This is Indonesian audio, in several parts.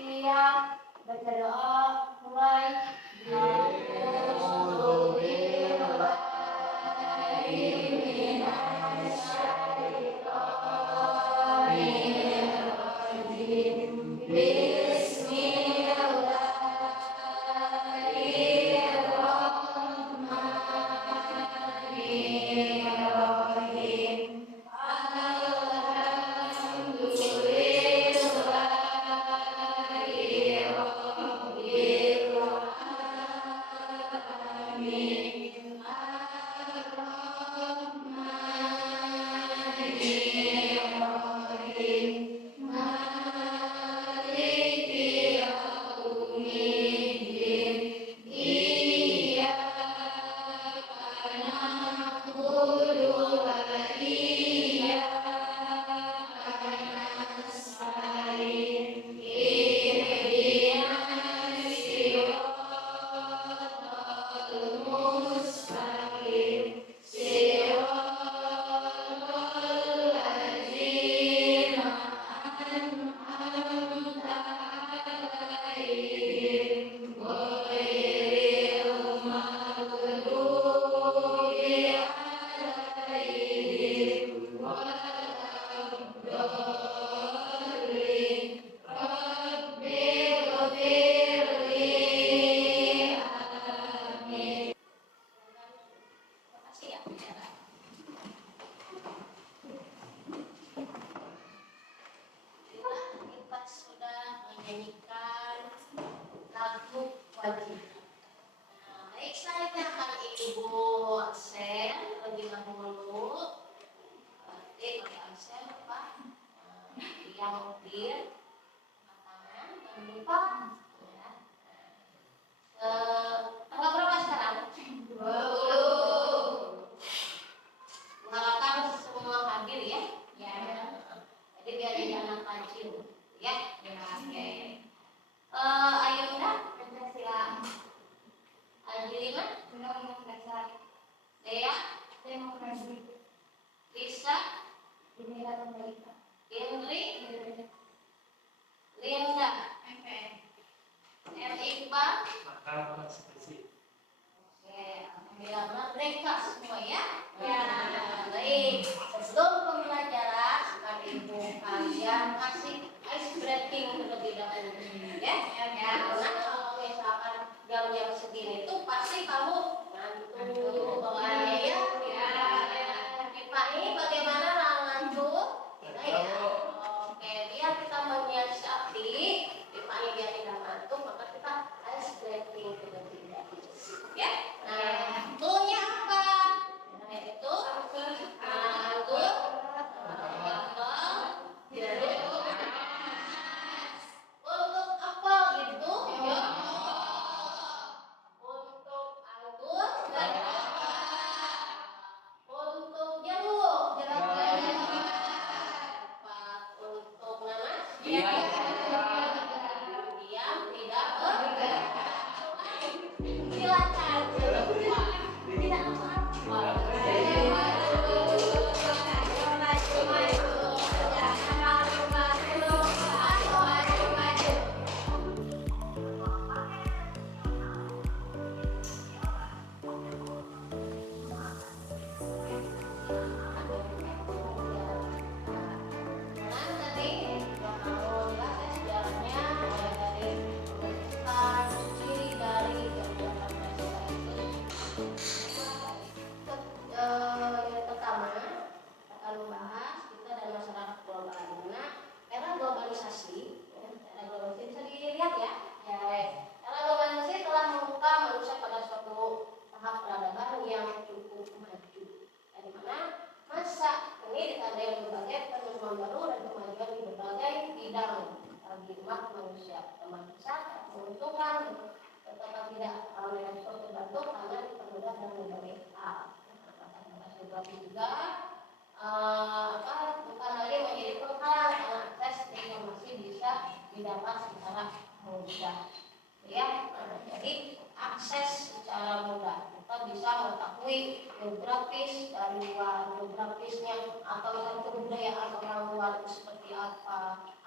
Siap, baca doa, mulai.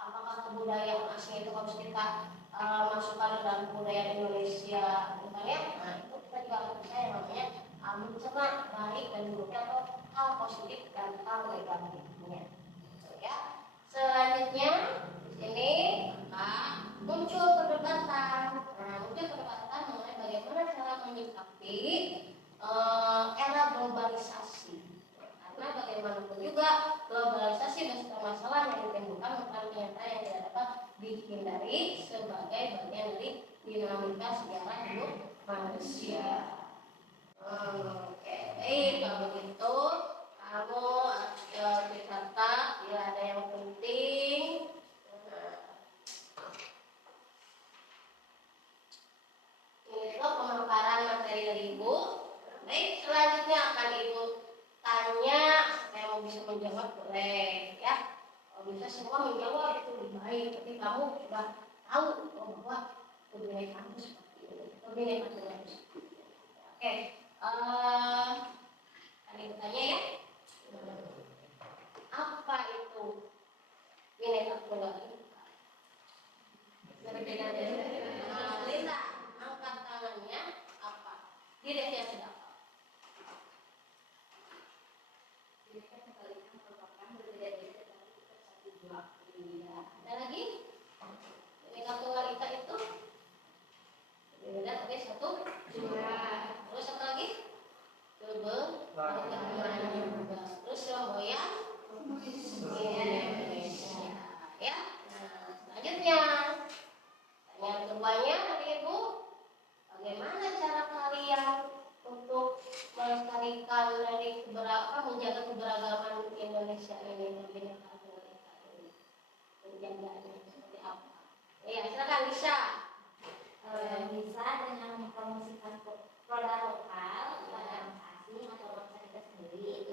apakah kebudayaan asing itu harus kita masukkan dalam kebudayaan Indonesia, misalnya, nah itu kita juga harus bisa yang namanya mencerna baik dan buruknya atau hal positif dan hal negatifnya. Ya. Selanjutnya di sini muncul perdebatan. Nah, muncul perdebatan mengenai bagaimana cara menyikapi era globalisasi. Karena bagaimanapun juga globalisasi dan permasalahan yang ditimbulkan merupakan kenyataan yang tidak dapat dihindari sebagai bagian dari dinamika sejarah hidup manusia. Oke, baik, kalau begitu kamu dicatat bila ada yang penting. Ini tuh pemaparan materi dari Ibu. Baik, selanjutnya akan Ibu tanya, saya mau bisa menjawab boleh ya. Kalau bisa semua menjawab itu lebih baik, tapi kamu sudah tahu bahwa kebudayaan kamu seperti ini, kebudayaan kamu. Oke, tadi bertanya ya, apa itu bineka tunggal ika? Berbeda dari Linda, angkat tangannya apa? Direknya sudah. Bineka tunggal ika merupakan berbeda dari satu dua. Ada lagi? Bineka tunggal ika itu berbeda dari satu dua. Terus satu lagi? Terus semboyan Indonesia ya. Nah, selanjutnya pertanyaan keduanya dari Ibu, bagaimana cara kalian untuk melestarikan dari menjaga keberagaman Indonesia ini, Bineka Tunggal Ika ini, menjaganya seperti apa? Ya, silakan bisa. Bisa dengan mempromosikan produk lokal kepada asing atau bangsa kita sendiri.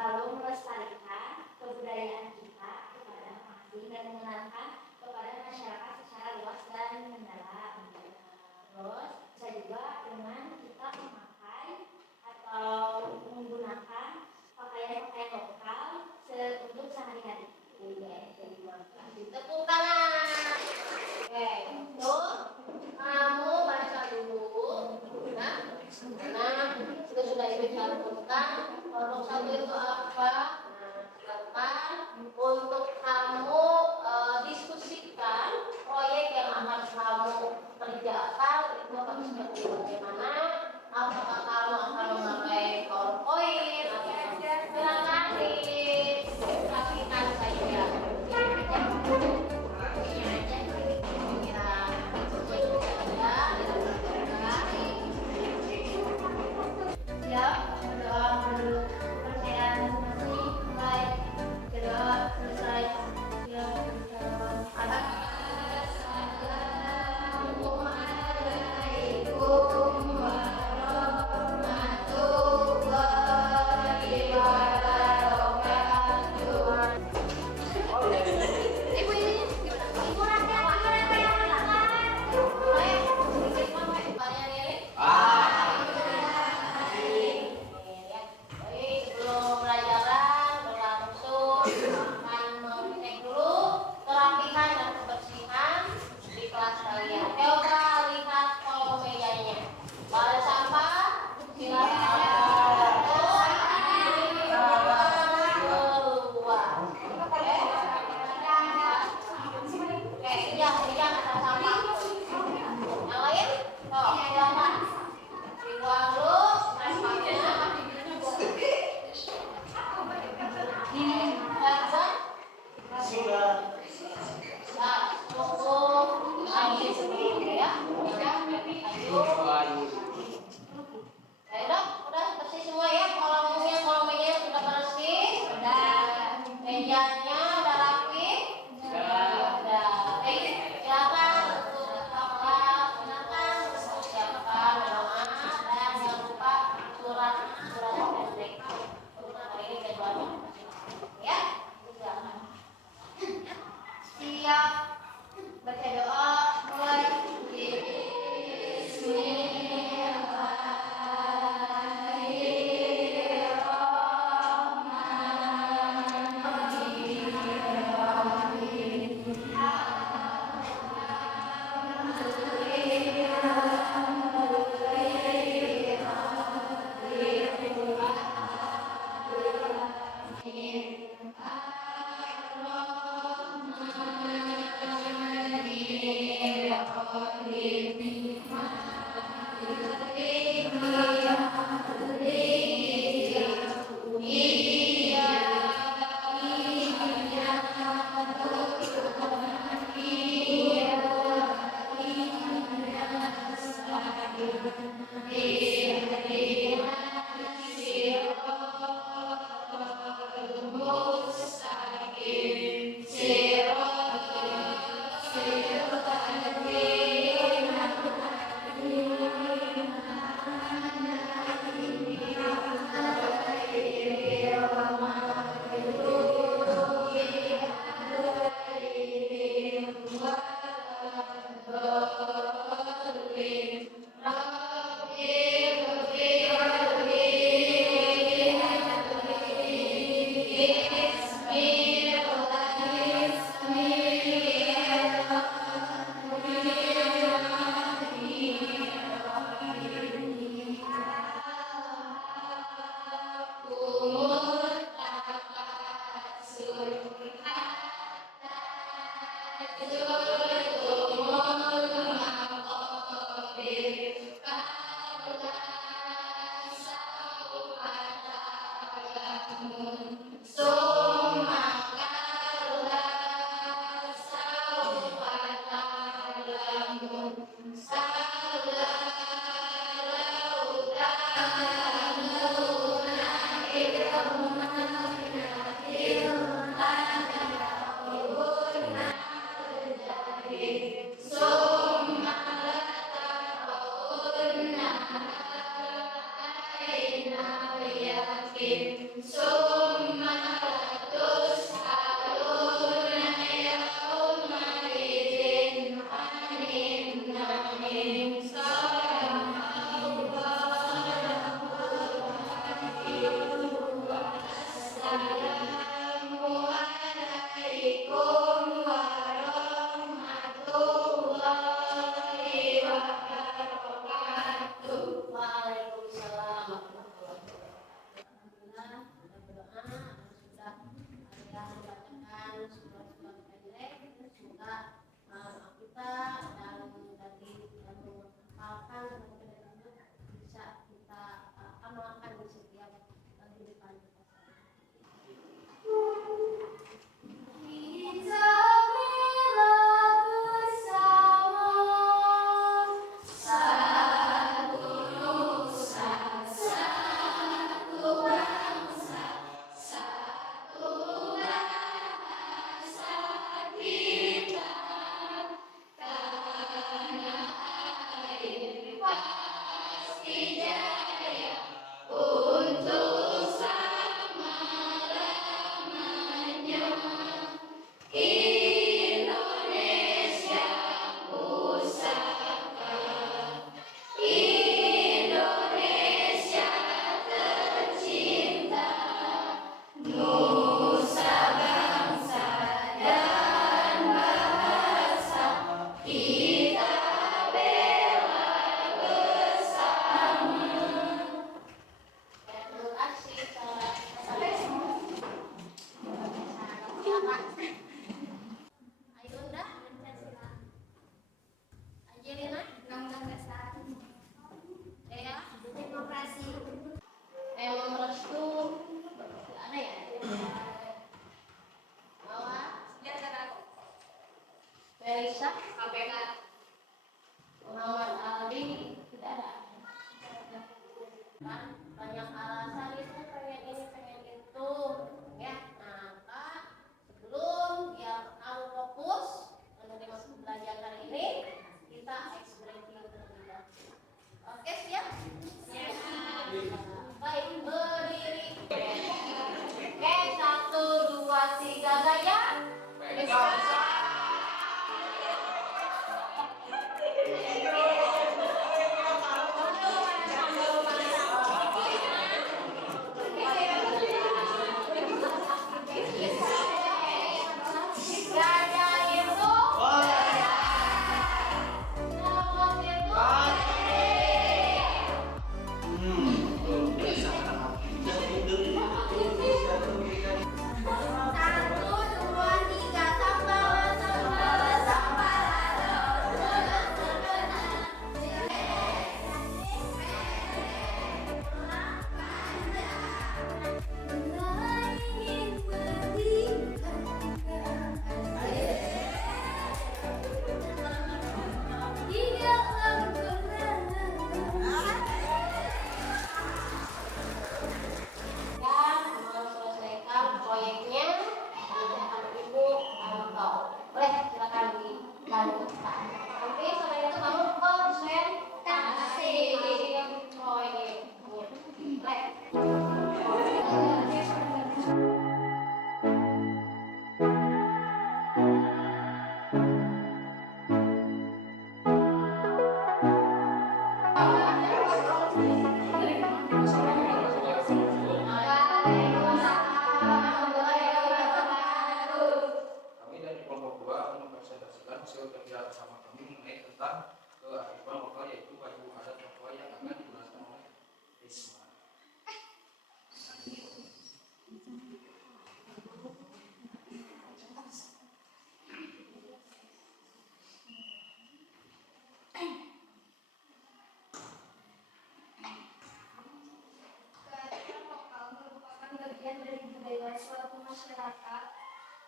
Lalu melestarikan kebudayaan kita kepada asing dan mengenalkan kepada masyarakat secara luas dan mendalam. Terus bisa juga dengan kita memakai atau menggunakan pakaian-pakaian lokal untuk sehari-hari. Terima kasih. Tepuk tangan. Oke, itu kamu baca dulu. Nah, itu sudah Ibu cantumkan. Kelompok satu itu apa? Nah, silakan untuk kamu diskusikan proyek yang akan kamu kerjakan itu akan seperti bagaimana? Apakah kamu akan memakai PowerPoint atau silakan diperhatikan saja. Ya, berdoa dulu. Percayaan masih mulai. Berdoa selesai. Ya, Assalamualaikum warahmatullahi wabarakatuh. Ibu ini gimana? Ibu Randa yang makan. Sebelum pelajaran berlangsung akan mengecek dulu kerapihan dan kebersihan di kelas kalian. Coba lihat kolom mejanya. Kalau ada sampah, silakan keluar. Oke, tidak ada sampah. Yang lain, silakan dibuang dulu sampahnya. Sudah. Nah, cukup air sebelum ya. Ayo. Ayo dok, udah bersih semua ya. Kolom mejanya sudah bersih. Sudah. Mejanya udah rapi. Sudah. Silakan untuk kelas, silakan untuk siapkan doa dan jangan lupa surat pendek. Hari ini jadwalnya. Ya, silakan. Siap. Baca doa mulai. Bismillahirrahmanirrahim.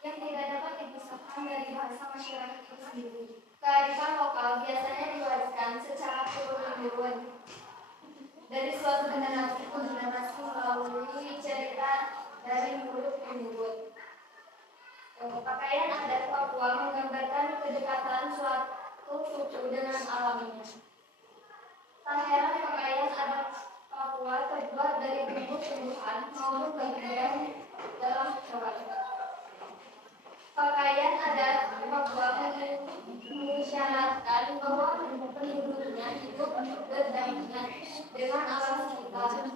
yang tidak dapat dipisahkan dari bahasa masyarakat itu sendiri. Kearifan lokal biasanya diwariskan secara turun-temurun dari suatu generasi ke generasi melalui cerita dari mulut ke mulut. Pakaian adat Papua menggambarkan kedekatan suatu suku dengan alamnya. Tak heran pakaian adat Papua terbuat dari tumbuh-tumbuhan maupun bagian dalam hewan. Pakaian adat Papua mengisyaratkan bahwa penduduknya hidup berdampingan dengan alam sekitar.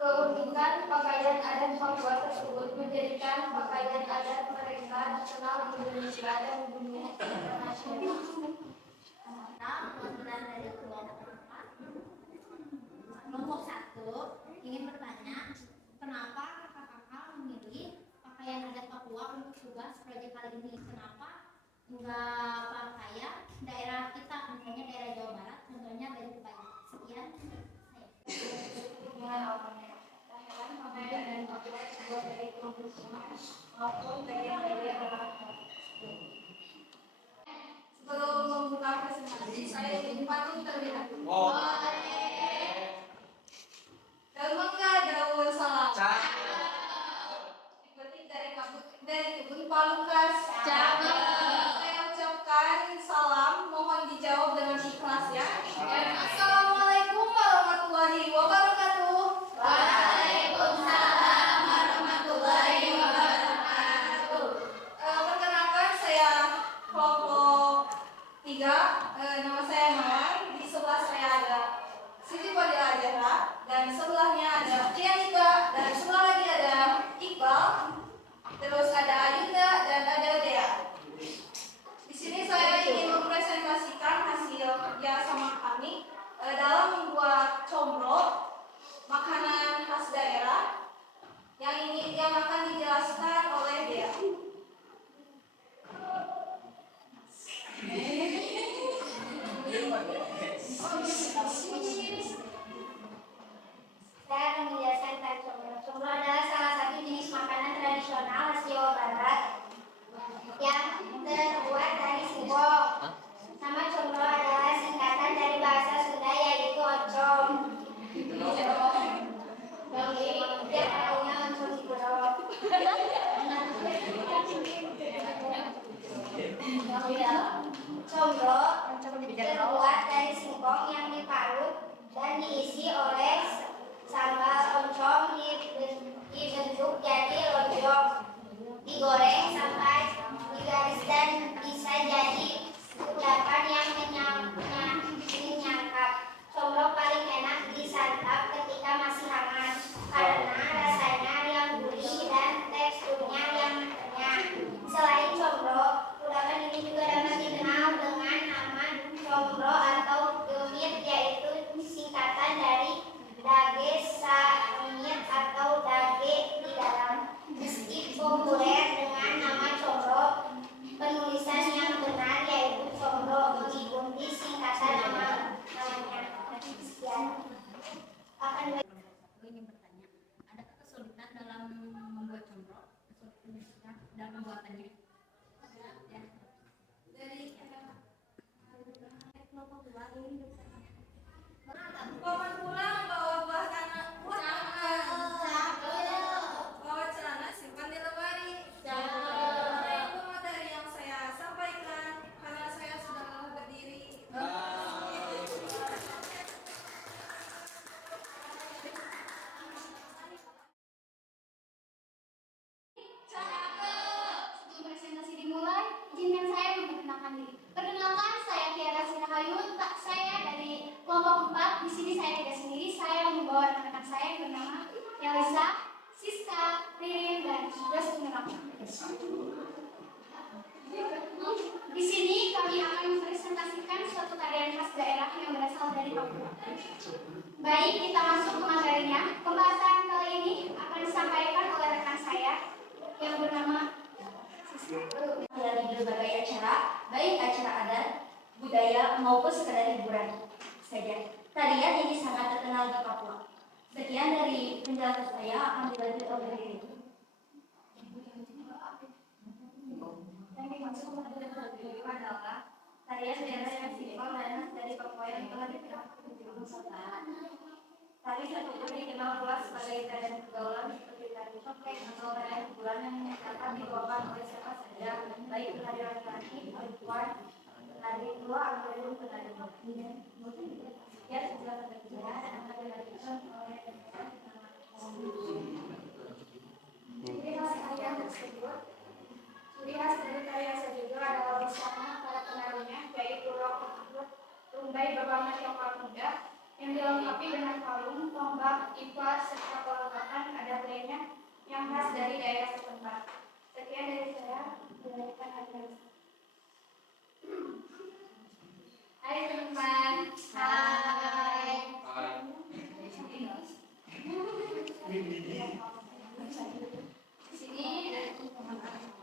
Keunikan pakaian adat Papua tersebut menjadikan pakaian adat mereka dikenal di Indonesia dan dunia internasional. Pemanggilan dari kelompok 1 ingin bertanya, kenapa kakak-kakak memilih pakaian adat Papua untuk tugas proyek kali ini? Kenapa enggak pakaian daerah kita, misalnya daerah Jawa Barat, contohnya baju Kupai? Sekian. Pakaian dan Papua terbuat dari tumbuh-tumbuhan maupun bagian-bagian dalam hewan. Sebelum membuka presentasi, saya ingin pantun terlebih dahulu. Dalmangga daun salam. Dipetik dari kebun Palukas. Saya ucapkan salam, mohon dijawab dengan ikhlas ya. Assalamualaikum warahmatullahi wabarakatuh. Waalaikumsalam warahmatullahi wabarakatuh. Perkenalkan, saya kelompok 3. Nama saya Mawar. Di sebelah saya ada Siti Fadila Zahra, dan sebelahnya ada Trianika, dan sebelah lagi ada Iqbal, terus ada Ayunda dan ada Dea. Di sini saya ingin mempresentasikan hasil kerja sama kami dalam membuat combro, makanan khas daerah yang akan dijelaskan oleh Dea. Saya akan menjelaskan tentang combro. Combro adalah salah satu jenis makanan tradisional khas Jawa Barat yang terbuat dari singkong. Nama combro adalah singkatan dari bahasa Sunda yaitu oncom. Dia tahunya oncom digorok. Combro terbuat dari singkong yang diparut dan diisi oleh sambal oncom dibentuk jadi lonjong, digoreng sampai digaris dan bisa jadi kudapan yang menyangkap. Combro paling enak disantap ketika masih hangat karena rasanya yang gurih dan teksturnya yang renyah. Selain combro, kudapan ini juga dapat dikenal dengan nama combro atau gemit, yaitu singkatan dari dage samit atau dage di dalam. Meski populer dengan nama combro, penulisan yang benar yaitu combro mengikuti singkatan namanya. Sekian. Ingin bertanya, adakah kesulitan dalam membuat combro? Kesulitan dalam pembuatannya? Ya. Dari Kelompok 2 ini paman pulang bawa buah tanah, bawa celana simpan di lemari. Nah, itu materi yang saya sampaikan karena saya sudah lama berdiri. Sebelum presentasi dimulai, izinkan saya memperkenalkan diri. Perkenalkan, saya Tiara Sirahayun. Saya dari kelompok 4. Di sini saya tidak sendiri. Saya membawa rekan-rekan saya yang bernama Yelisa, Siska, Ririn, dan juga Sumirah. Di sini kami akan mempresentasikan suatu karya khas daerah yang berasal dari Papua. Baik, kita masuk ke materinya. Pembahasan kali ini akan disampaikan oleh rekan saya yang bernama Dari berbagai acara, baik acara adat, budaya maupun sekedar hiburan saja. Tarian ini sangat terkenal di Papua. Sekian dari penjelasan saya, akan dilanjut oleh Riri. adalah tarian daerah yang simpel dan khas dari Papua yang telah dikenal sebagai wisata. Tari satu pun dikenal pula sebagai tarian pergaulan seperti tari topeng atau tarian bulan yang dapat dibawakan oleh siapa saja, baik penari laki-laki, perempuan, penari tua atau penari muda. Ya, setelah bekerja dan akan dilanjutkan oleh ciri khas tarian tersebut. Ciri khas dari tarian tersebut adalah busana para penarinya, yaitu rok tersebut rumbai berwarna coklat muda yang dilengkapi dengan kalung, tombak, ipas, serta perlengkapan adat lainnya yang khas dari daerah setempat. Sekian dari saya. Berikan atas. Hai teman-teman. Hai. Di sini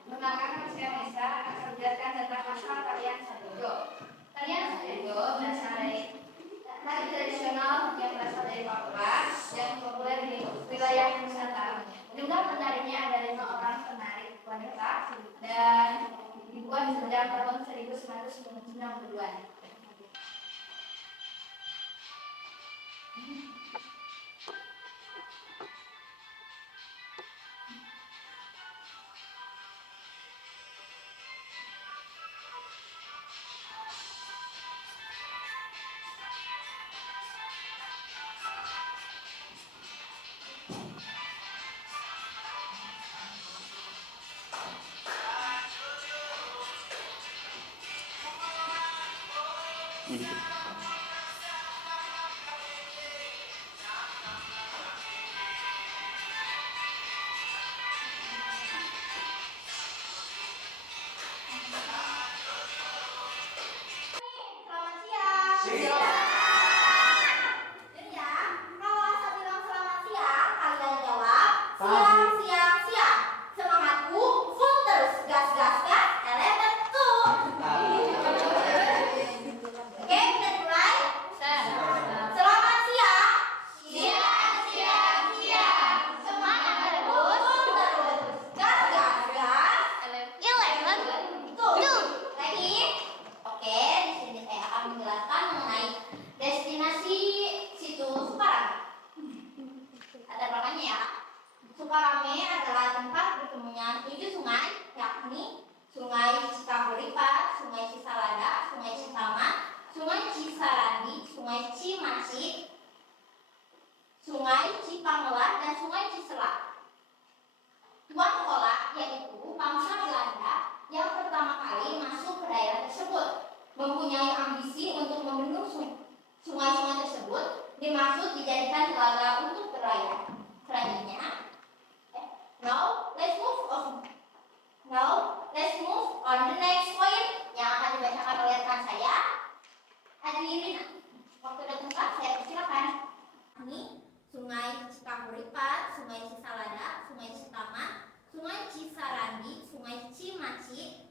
perkenalkan nama saya Nesa akan menjelaskan tentang masalah tarian Sadejo. Tarian Sadejo berasal dari tari tradisional yang berasal dari Papua dan populer di wilayah Nusantara. Jumlah penarinya ada 5 orang penari wanita dan dibuat sejak tahun 1992. Sukarame adalah tempat bertemunya 7 sungai, yakni Sungai Cikahuripat, Sungai Cisalada, Sungai Citaman, Sungai Cisarandi, Sungai Cimaci, Sungai Cipanggelar, dan Sungai Ciselak. Tuan Hola, yaitu bangsa Belanda yang pertama kali masuk ke daerah tersebut, mempunyai ambisi untuk membendung sungai-sungai tersebut, dimaksud dijadikan telaga untuk berlayar. Selanjutnya, Now let's move on the next point yang akan dibacakan oleh rekan saya, Adrina. Waktu dan tempat saya persilakan. Ini Sungai Cikahuripat, Sungai Cisalada, Sungai Citaman, Sungai Cisarandi, Sungai Cimaci,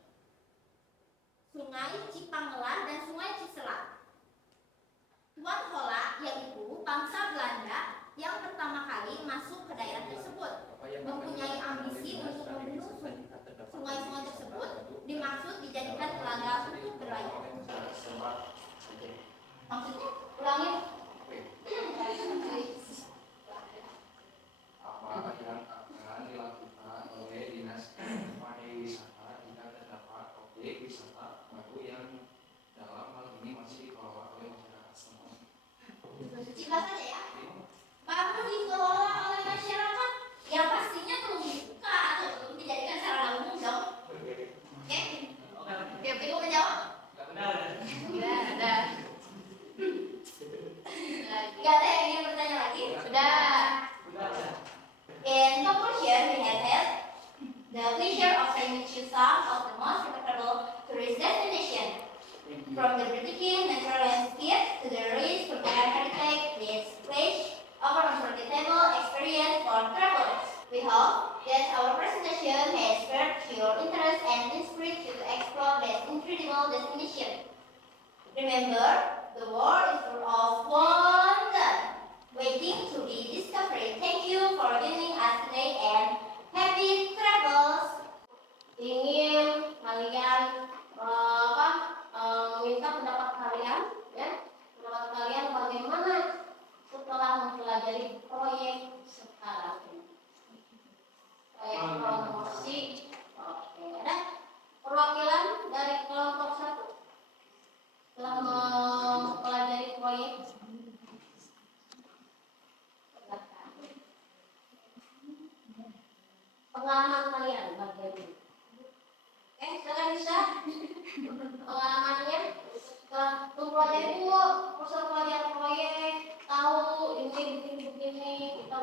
Sungai Cipanggelar, dan Sungai Ciselak. Tuan Hola, yaitu bangsa Belanda yang pertama kali masuk ke daerah tersebut, mempunyai ambisi untuk membendung sungai-sungai tersebut, dimaksud dijadikan telaga untuk berlayar. Maksudnya, ulangin. Apa yang akan dilakukan oleh Dinas Pariwisata jika terdapat objek wisata baru yang dalam hal ini masih dikelola oleh masyarakat setempat? Singkat saja ya. Baru dikelola oleh masyarakat, ya pastinya belum dibuka atau belum dijadikan sarana umum dong. Oke? Oke, Ibu menjawab? Sudah ada. Gak ada yang ingin bertanya lagi? Sudah. In conclusion, we have had the pleasure of saying you some of the most remarkable tourist destination. From the breathtaking natural landscape to the rich cultural heritage, this place offers unforgettable experience for travelers. We hope that our presentation has sparked your interest and inspired you to explore this incredible destination. Remember, the world is full of wonder waiting to be discovered. Thank you for joining us today and happy travels. Ingin kalian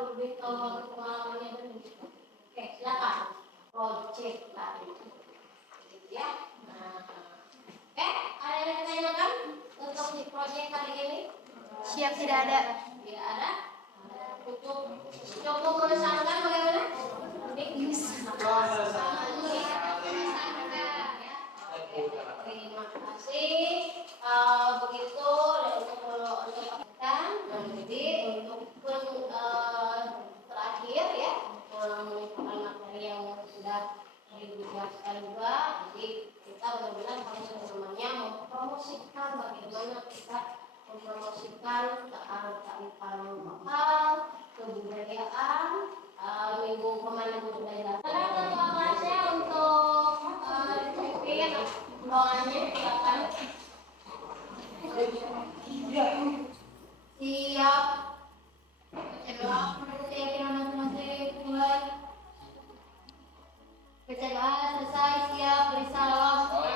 lebih tahu pengalamannya berarti. Oke, silakan. Project tadi. Gitu ya. Nah, oke, ada yang ditanyakan untuk di project kali ini? Siap, tidak ada. Tidak ada. Untuk cukup mengesankan bagaimana? Ini terima kasih. Begitu dan untuk akan jadi untuk terakhir ya merupakan materi yang sudah dijelaskan juga. Jadi kita benar-benar harus semuanya mempromosikan bagaimana kita mempromosikan kearifan lokal, kebudayaan, minggu pemandu budaya. Sekarang ketua kelasnya untuk dipimpin doanya silakan. Siap. Keyakinan masing-masing mulai. Kecelakaan selesai, siap, beri salam.